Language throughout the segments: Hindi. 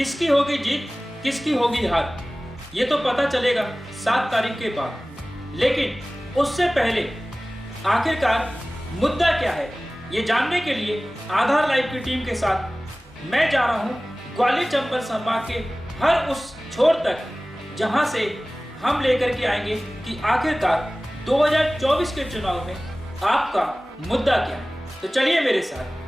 किसकी होगी जीत, किसकी होगी हार, ये तो पता चलेगा 7 तारीख के बाद। लेकिन उससे पहले आखिरकार मुद्दा क्या है, ये जानने के लिए आधार लाइव की टीम के साथ मैं जा रहा हूँ ग्वालियर चंबल संभाग के हर उस छोर तक जहां से हम लेकर के आएंगे कि आखिरकार 2024 के चुनाव में आपका मुद्दा क्या है। तो चलिए मेरे साथ।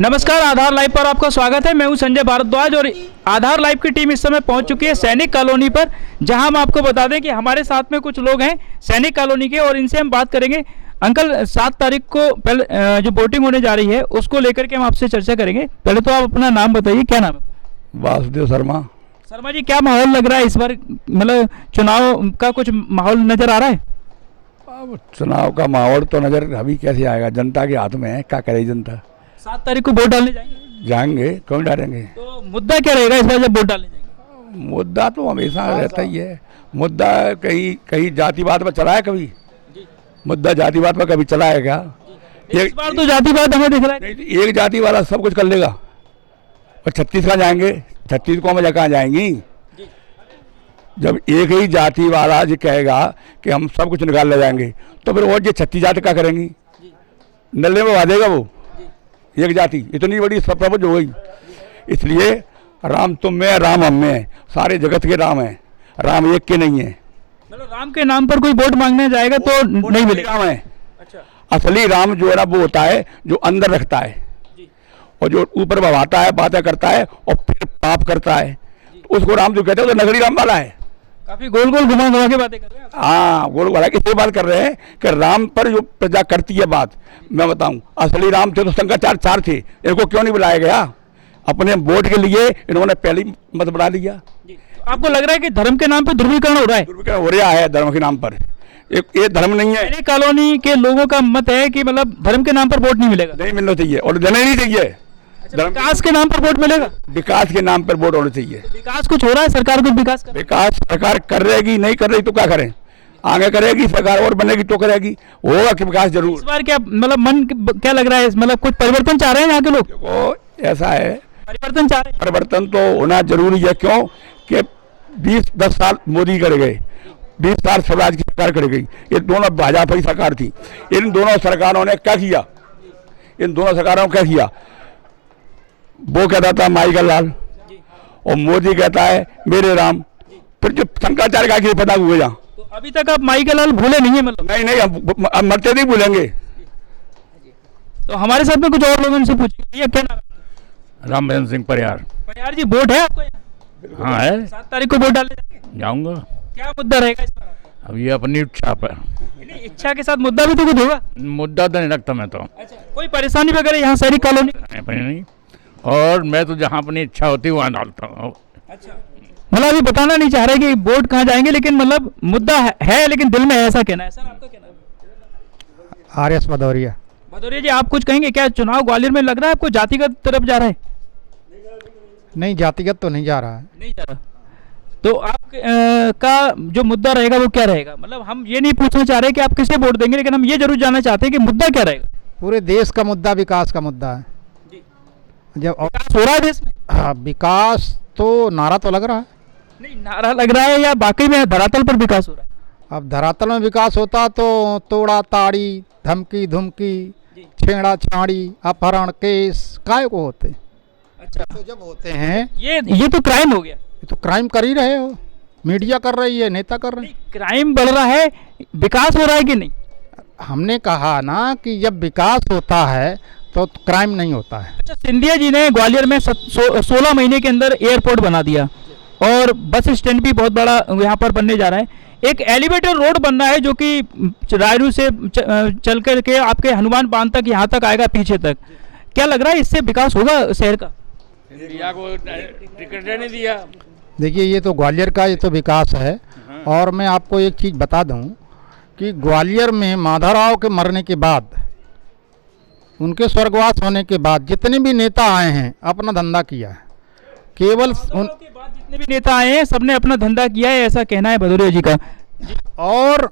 नमस्कार, आधार लाइव पर आपका स्वागत है। मैं हूं संजय भारद्वाज और आधार लाइव की टीम इस समय पहुंच चुकी है सैनिक कॉलोनी पर, जहां हम आपको बता दें कि हमारे साथ में कुछ लोग हैं सैनिक कॉलोनी के और इनसे हम बात करेंगे। अंकल, 7 तारीख को पहले जो वोटिंग होने जा रही है उसको लेकर के हम आपसे चर्चा करेंगे। पहले तो आप अपना नाम बताइए, क्या नाम है? वासुदेव शर्मा। शर्मा जी, क्या माहौल लग रहा है इस बार, मतलब चुनाव का कुछ माहौल नजर आ रहा है? अब चुनाव का माहौल तो नजर अभी कैसे आएगा, जनता के हाथ में है, क्या करे जनता। 7 तारीख को वोट डालने जाएंगे, क्यों डालेंगे। तो मुद्दा क्या रहेगा इस बार जब वोट डालने जाएंगे? मुद्दा तो हमेशा रहता ही है। मुद्दा कहीं कहीं जातिवाद पर चला है कभी? मुद्दा जातिवाद पर कभी चला है क्या? इस बार तो जातिवाद हमें दिख रहा है। एक जाति वाला सब कुछ कर लेगा और 36 कहाँ जाएंगे? 36 को हम कहाँ जाएंगी? जब एक ही जाति वाला जो कहेगा कि हम सब कुछ निकाल ले जाएंगे, तो फिर और ये 36 जाति क्या करेंगी? नल्ले में वादेगा वो एक जाति, इतनी बड़ी सब प्रबुद्ध हो गई। इसलिए राम तुम में, राम हम में, सारे जगत के राम हैं, राम एक के नहीं है। मतलब राम के नाम पर कोई वोट मांगने जाएगा तो नहीं मिलेगा। राम है असली राम, जो है ना वो होता है जो अंदर रखता है और जो ऊपर बहाता है, बातें करता है और फिर पाप करता है, तो उसको राम जो कहते हैं, तो नगरी राम वाला है। काफी गोल गोल घुमा घुमा के बातें कर रहे हैं। हाँ, गोल वाला किससे बात कर रहे हैं कि राम पर जो प्रजा करती है बात। मैं बताऊं, असली राम थे तो शंकराचार्य 4 थे, इनको क्यों नहीं बुलाया गया? अपने वोट के लिए इन्होंने पहले ही मत बढ़ा दिया। आपको लग रहा है कि धर्म के नाम पर ध्रुवीकरण हो रहा है? ध्रुवीकरण हो रहा है धर्म के नाम पर। ये धर्म नहीं है। सैनिक कॉलोनी के लोगों का मत है कि मतलब धर्म के नाम पर वोट नहीं मिलेगा। नहीं मिलना चाहिए और देना ही नहीं चाहिए। विकास के नाम पर वोट मिलेगा? विकास के नाम पर वोट होना चाहिए। विकास कुछ हो रहा है? सरकार कुछ विकास कर? विकास सरकार कर रहेगी, नहीं कर रही तो क्या करें? आगे करेगी सरकार और बनेगी तो करेगी, होगा कि विकास जरूर। इस बार क्या मतलब मन क्या लग रहा है, मतलब कुछ परिवर्तन चाह रहे हैं यहाँ के लोग? देखो ऐसा है, परिवर्तन चाह रहे हैं। परिवर्तन तो होना जरूरी है। क्यों कि 10 साल मोदी कर गए, 20 साल स्वराज की सरकार कर गई, ये दोनों भाजपा की सरकार थी। इन दोनों सरकारों ने क्या किया? इन दोनों सरकारों ने क्या किया? वो कहता था माई का लाल और मोदी कहता है मेरे राम। फिर जो शंकराचार्य का आखिर पता हुए जहाँ, तो अभी तक आप माई का लाल भूले नहीं है? मतलब नहीं, हम मरते नहीं भूलेंगे। तो हमारे साथ में कुछ और लोगों से पूछेंगे। भैया क्या नाम है? रामभजन सिंह परियार। परियार जी, वोट है आपको यहाँ? हाँ है। 7 तारीख को वोट डालने जाएंगे? जाऊंगा। क्या मुद्दा रहेगा इस बार आपका? अब ये अपनी इच्छा पर। नहीं, इच्छा के साथ मुद्दा भी तो कुछ होगा। मुद्दा तो नहीं रखता मैं तो। अच्छा, कोई परेशानी वगैरह यहाँ सैनिक कॉलोनी? नहीं, और मैं तो जहाँ अपनी इच्छा होती है वहाँ डालता हूँ। अच्छा, मतलब अभी बताना नहीं चाह रहे कि वोट कहाँ जाएंगे, लेकिन मतलब मुद्दा है लेकिन दिल में है, ऐसा कहना है। सर आपका क्या नाम? R S Bhadauria. भदौरिया जी, आप कुछ कहेंगे? क्या चुनाव ग्वालियर में लग रहा है आपको जातिगत तरफ जा रहा है? नहीं, जातिगत तो नहीं जा रहा है। नहीं जा रहा। तो आप का जो मुद्दा रहेगा वो क्या रहेगा? मतलब हम ये नहीं पूछना चाह रहे कि आप किसे वोट देंगे, लेकिन हम ये जरूर जानना चाहते हैं कि मुद्दा क्या रहेगा। पूरे देश का मुद्दा विकास का मुद्दा है। जब विकास हो रहा है देश में? हाँ, विकास तो नारा तो लग रहा है। नहीं, नारा लग रहा है या बाकी में धरातल पर विकास हो रहा है? अब धरातल में विकास होता तो तोड़ा ताड़ी, धमकी धुमकी, छेड़ा छाड़ी, अपहरण, केस काय को होते। अच्छा, तो जब होते हैं ये तो क्राइम हो गया। ये तो क्राइम कर ही रहे हो, मीडिया कर रही है, नेता कर रहे हैं। क्राइम बढ़ रहा है, विकास हो रहा है कि नहीं? हमने कहा ना कि जब विकास होता है तो क्राइम नहीं होता है। अच्छा, सिंधिया जी ने ग्वालियर में 16 महीने के अंदर एयरपोर्ट बना दिया, और बस स्टैंड भी बहुत बड़ा यहाँ पर बनने जा रहा है। एक एलिवेटेड रोड बनना है जो कि रायरू से चल कर के आपके हनुमान बांध तक यहाँ तक आएगा, पीछे तक। क्या लग रहा है इससे विकास होगा शहर का? इंडिया को टिकट नहीं दिया। देखिए, ये तो ग्वालियर का ये तो विकास है। और मैं आपको एक चीज़ बता दूं कि ग्वालियर में माधवराव के मरने के बाद, उनके स्वर्गवास होने के बाद जितने भी नेता आए हैं अपना धंधा किया है। केवल के बाद जितने भी नेता आए हैं सबने अपना धंधा किया है, ऐसा कहना है भदौरिया जी का। और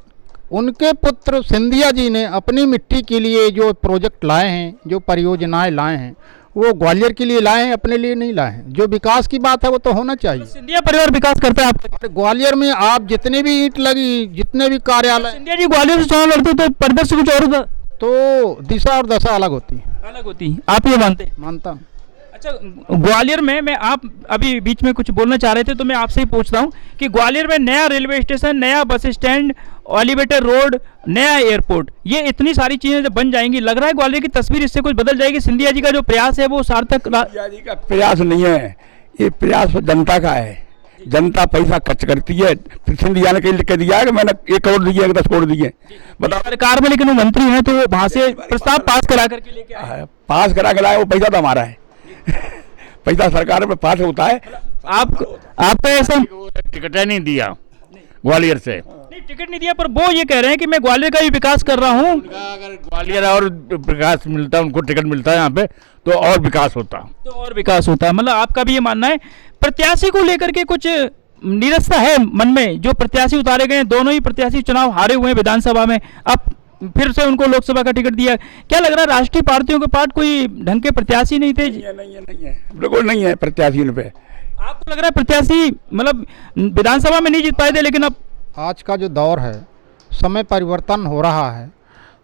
उनके पुत्र सिंधिया जी ने अपनी मिट्टी के लिए जो प्रोजेक्ट लाए हैं, जो परियोजनाएं लाए हैं, वो ग्वालियर के लिए लाए हैं, अपने लिए नहीं लाए हैं। जो विकास की बात है वो तो होना चाहिए। सिंधिया परिवार विकास करता है आपके ग्वालियर में आप जितने भी ईंट लगी, जितने भी कार्यालय, सिंधिया जी ग्वालियर से चुनाव लड़ते तो परिदृश्य कुछ और होता, तो दिशा और दशा अलग होती है। अलग होती। आप ये मानते हैं? मानता हूँ। अच्छा, ग्वालियर में मैं आप अभी बीच में कुछ बोलना चाह रहे थे तो मैं आपसे ही पूछता हूँ कि ग्वालियर में नया रेलवे स्टेशन, नया बस स्टैंड, एलिवेटेड रोड, नया एयरपोर्ट, ये इतनी सारी चीजें जब बन जाएंगी, लग रहा है ग्वालियर की तस्वीर इससे कुछ बदल जाएगी? सिंधिया जी का जो प्रयास है वो सार्थक? सिंधिया जी का प्रयास नहीं है, ये प्रयास जनता का है। जनता पैसा खर्च करती है। सिंधिया ने कह दिया है कि मैंने 1 करोड़ दिए, 10 करोड़ दिए, बताओ। सरकार में लेकिन वो मंत्री हैं तो वहां से प्रस्ताव पास करा करके लेके आए। पास करा के लाए, वो पैसा तो हमारा है। पैसा सरकार में पास होता है। आपको ऐसा टिकट नहीं दिया ग्वालियर से। नहीं, टिकट नहीं दिया, पर वो ये कह रहे हैं कि मैं ग्वालियर का भी विकास कर रहा हूँ। अगर ग्वालियर और विकास मिलता, उनको टिकट मिलता है यहाँ पे, तो और विकास होता। मतलब आपका भी ये मानना है प्रत्याशी को लेकर के कुछ निरस्ता है मन में? जो प्रत्याशी उतारे गए, दोनों ही प्रत्याशी चुनाव हारे हुए हैं विधानसभा में, अब फिर से उनको लोकसभा का टिकट दिया। क्या लग रहा है राष्ट्रीय पार्टियों के पास कोई ढंग के प्रत्याशी नहीं थे? नहीं है, बिल्कुल नहीं है प्रत्याशी उन पे। आपको लग रहा है प्रत्याशी मतलब विधानसभा में नहीं जीत पाए थे, लेकिन अब आज का जो दौर है, समय परिवर्तन हो रहा है।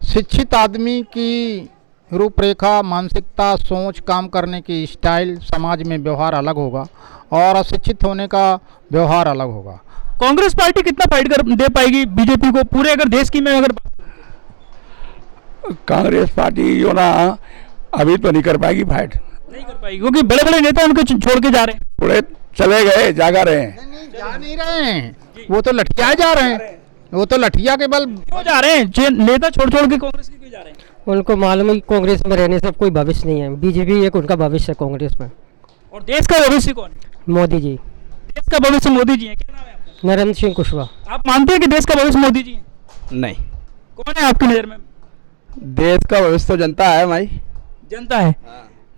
शिक्षित आदमी की रूपरेखा, मानसिकता, सोच, काम करने की स्टाइल, समाज में व्यवहार अलग होगा और अशिक्षित होने का व्यवहार अलग होगा। कांग्रेस पार्टी कितना फाइट कर दे पाएगी बीजेपी को पूरे, अगर देश की मैं अगर कांग्रेस पार्टी जो ना अभी तो नहीं कर पाएगी फाइट, नहीं कर पाएगी, क्योंकि बड़े बड़े नेता उनको छोड़ के जा रहे हैं। थोड़े चले गए, जागा रहे हैं। नहीं, जा नहीं रहे हैं, वो तो लठिया जा रहे हैं। वो तो लठिया के बल क्यों जा रहे हैं? जो नेता छोड़ के कांग्रेस के क्यों जा रहे हैं? उनको मालूम है कि कांग्रेस में रहने से कोई भविष्य नहीं है। बीजेपी एक उनका भविष्य है कांग्रेस में। और देश का भविष्य कौन है? मोदी जी। देश का भविष्य मोदी जी है। क्या नाम है आपका? नरेंद्र सिंह कुशवाहा। आप मानते हैं कि देश का भविष्य मोदी जी है? नहीं, कौन है आपकी नजर में? देश का भविष्य तो जनता है भाई। जनता है।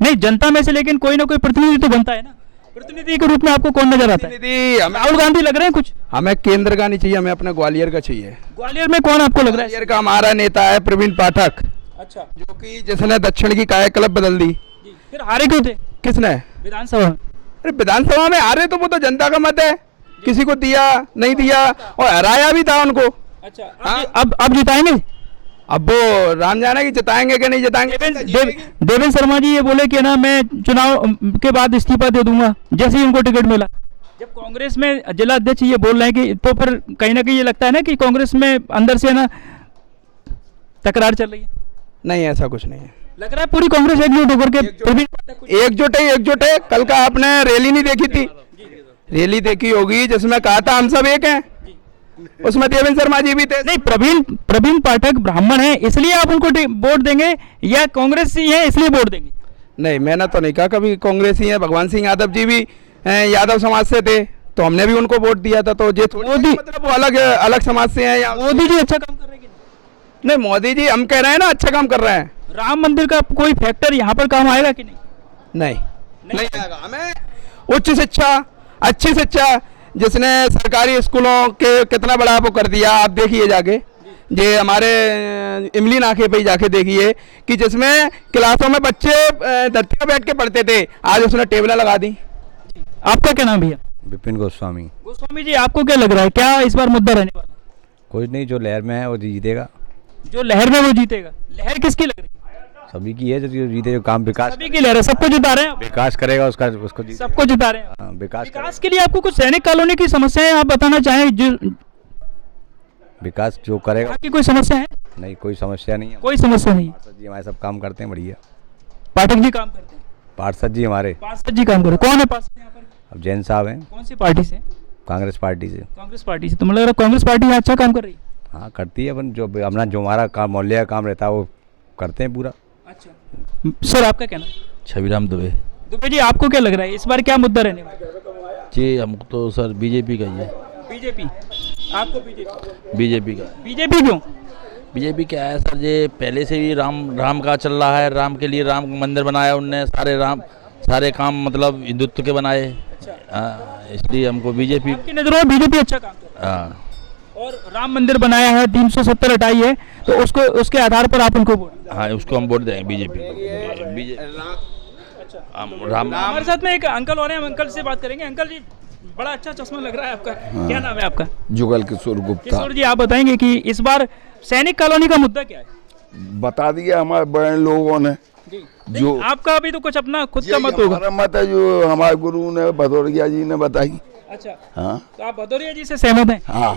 नहीं, जनता में से लेकिन कोई ना कोई प्रतिनिधि तो बनता है ना। प्रतिनिधि के रूप में आपको कौन नजर आता है? प्रतिनिधि हमें राहुल गांधी लग रहे हैं कुछ? हमें केंद्र का नहीं चाहिए, हमें अपना ग्वालियर का चाहिए। ग्वालियर में कौन आपको लग रहा है? ग्वालियर का हमारा नेता है प्रवीण पाठक, अच्छा, जो कि जिसने दक्षिण की कायाकल्प बदल दी। जी। फिर हारे क्यों थे किसने? विधानसभा में? अरे विधानसभा में हारे तो वो तो जनता का मत है, किसी को दिया नहीं दिया, और हराया भी था उनको। अच्छा, हाँ? अब जिताएंगे? अब वो राम जाने की जिताएंगे कि नहीं जिताएंगे। देवेंद्र शर्मा जी ये बोले कि ना मैं चुनाव के बाद इस्तीफा दे दूंगा जैसे ही उनको टिकट मिला। जब कांग्रेस में जिला अध्यक्ष ये बोल रहे हैं कि, तो फिर कहीं ना कहीं ये लगता है ना कि कांग्रेस में अंदर से ना तकरार चल रही है। नहीं, ऐसा कुछ नहीं है। लग रहा है पूरी कांग्रेस एकजुट होकर के एकजुट है। कल का आपने रैली नहीं देखी थी? रैली देखी होगी जिसमें कहा था हम सब एक हैं, उसमें देवेंद्र शर्मा जी भी थे। नहीं, प्रवीण पाठक ब्राह्मण है इसलिए आप उनको वोट देंगे, या कांग्रेस ही है इसलिए वोट देंगे? नहीं, मैंने तो नहीं कहा कभी कांग्रेस ही है। भगवान सिंह यादव जी भी यादव समाज से थे, तो हमने भी उनको वोट दिया था। तो ये मोदी मतलब वो अलग समाज से हैं। मोदी जी अच्छा काम कर रहे हैं? नहीं, मोदी जी हम कह रहे हैं ना अच्छा काम कर रहे हैं। राम मंदिर का कोई फैक्टर यहाँ पर काम आएगा कि नहीं? नहीं आएगा। हमें उच्च शिक्षा, अच्छी शिक्षा, जिसने सरकारी स्कूलों के कितना बड़ा वो कर दिया, आप देखिए जाके, ये हमारे इमली नाके पे ही जाके देखिए कि जिसमें क्लासों में बच्चे धरती पे बैठ के पढ़ते थे, आज उसने टेबलें लगा दी। आपका क्या नाम भैया? विपिन गोस्वामी। गोस्वामी जी, आपको क्या लग रहा है, क्या इस बार मुद्दा रहने वाला? कोई नहीं, जो लहर में है वो जीतेगा। जो लहर में वो जीतेगा। लहर किसकी लग रही है? सभी की है, जो जीते, जो काम विकास, सभी की लहर है, सबको जिता रहे हैं आप? विकास करेगा उसका, उसको सबको जिता रहे हैं आप? हाँ, विकास के लिए आपको कुछ सैनिक कॉलोनी की समस्याएं आप बताना चाहें? जो विकास जो करेगा। आपकी कोई समस्या है? नहीं, कोई समस्या नहीं है। कोई समस्या नहीं। पार्षद जी हमारे सब काम करते हैं बढ़िया। पाठक जी काम करते हैं? पार्षद जी हमारे। पार्षद जी काम कर रहे हैं। कौन है पार्षद यहाँ पर? अब जैन साहब हैं कौन सी पार्टी से? कांग्रेस पार्टी से। कांग्रेस पार्टी से। तो मुझे लग रहा है कांग्रेस पार्टी यहाँ अच्छा काम कर रही है। हाँ करती है, अपन जो अपना जो हमारा काम मोहल्ले का काम रहता है वो करते हैं पूरा। अच्छा सर, आपका कहना? छविराम दुबे। दुबे जी, आपको क्या लग रहा है इस बार क्या मुद्दा रहने वाला है? जी हम तो सर बीजेपी का ही है। बीजेपी? आपको बीजेपी? बीजेपी का। बीजेपी क्यों? बीजेपी क्या है सर, ये पहले से ही राम का चल रहा है, राम के लिए राम मंदिर बनाया उनने, सारे काम मतलब हिंदुत्व के बनाए। इसलिए हमको बीजेपी। आपकी नज़रों में बीजेपी अच्छा काम कर रहा है? हाँ। और राम मंदिर बनाया है, 370 हटाई है, तो उसको उसके आधार पर आप उनको वोट? हाँ उसको हम वोट देंगे बीजेपी। राम हमारे साथ में एक अंकल और हैं, हम अंकल से बात करेंगे। अंकल जी, बड़ा अच्छा चश्मा लग रहा है आपका। क्या नाम है आपका? जुगल किशोर गुप्ता। किशोर जी, आप बताएंगे कि इस बार सैनिक कॉलोनी का मुद्दा क्या है? बता दिया हमारे बड़े लोगों ने। जो आपका अभी तो कुछ अपना खुद का मत होगा। हमारा मत है जो हमारे गुरु ने भदौरिया जी ने बताई। अच्छा, हाँ तो आप भदौरिया जी से सहमत हैं? हाँ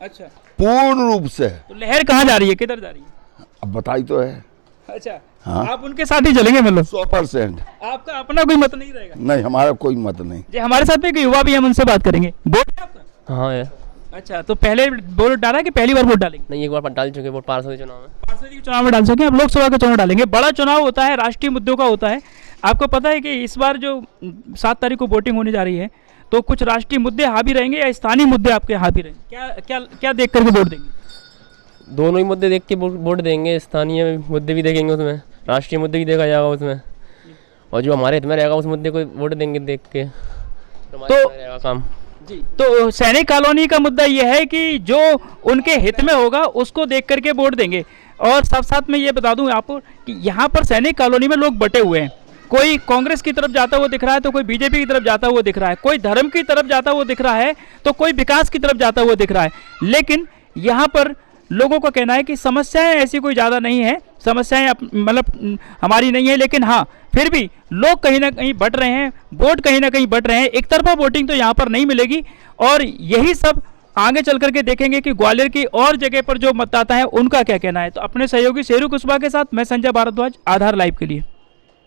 अच्छा, पूर्ण रूप से। तो लहर कहाँ जा रही है, किधर जा रही है? अब बताई तो है। अच्छा, हाँ। आप उनके साथ ही चलेंगे मतलब? 100%। आपका अपना कोई मत नहीं रहेगा? नहीं, हमारा कोई मत नहीं। जी, हमारे साथ में एक युवा भी, हम उनसे बात करेंगे। वोट है आपका? हाँ है। अच्छा, तो पहले वोट डाला कि पहली बार वोट डालेंगे? नहीं, एक बार डाल चुके वोट पार्षद के चुनाव में। पार्षद के चुनाव में डाल सके, अब लोकसभा का चुनाव डालेंगे। बड़ा चुनाव होता है, राष्ट्रीय मुद्दों का होता है। आपको पता है कि इस बार जो 7 तारीख को वोटिंग होने जा रही है, तो कुछ राष्ट्रीय मुद्दे हावी रहेंगे या स्थानीय मुद्दे आपके हावी रहेंगे? क्या क्या क्या देख करके वोट देंगे? दोनों ही मुद्दे देख के वोट देंगे। स्थानीय मुद्दे भी देखेंगे उसमें, राष्ट्रीय मुद्दे भी देखा जाएगा उसमें, और जो हमारे हित में रहेगा उस मुद्दे को वोट देंगे देख के। तो रहेगा काम। जी, तो सैनिक कॉलोनी का मुद्दा यह है कि जो उनके हित में होगा उसको देख करके वोट देंगे। और साथ साथ में ये बता दूं आपको कि यहाँ पर सैनिक कॉलोनी में लोग बटे हुए हैं। कोई कांग्रेस की तरफ जाता हुआ दिख रहा है, तो कोई बीजेपी की तरफ जाता हुआ दिख रहा है, कोई धर्म की तरफ जाता हुआ दिख रहा है, तो कोई विकास की तरफ जाता हुआ दिख रहा है। लेकिन यहाँ पर लोगों का कहना है कि समस्याएं ऐसी कोई ज़्यादा नहीं है, समस्याएं मतलब हमारी नहीं है, लेकिन हाँ फिर भी लोग कहीं ना कहीं बट रहे हैं, वोट कहीं ना कहीं बट रहे हैं। एक तरफा वोटिंग तो यहाँ पर नहीं मिलेगी, और यही सब आगे चल करके देखेंगे कि ग्वालियर की और जगह पर जो मतदाता है उनका क्या कहना है। तो अपने सहयोगी शेरू कुशवाहा के साथ मैं संजय भारद्वाज, आधार लाइव के लिए।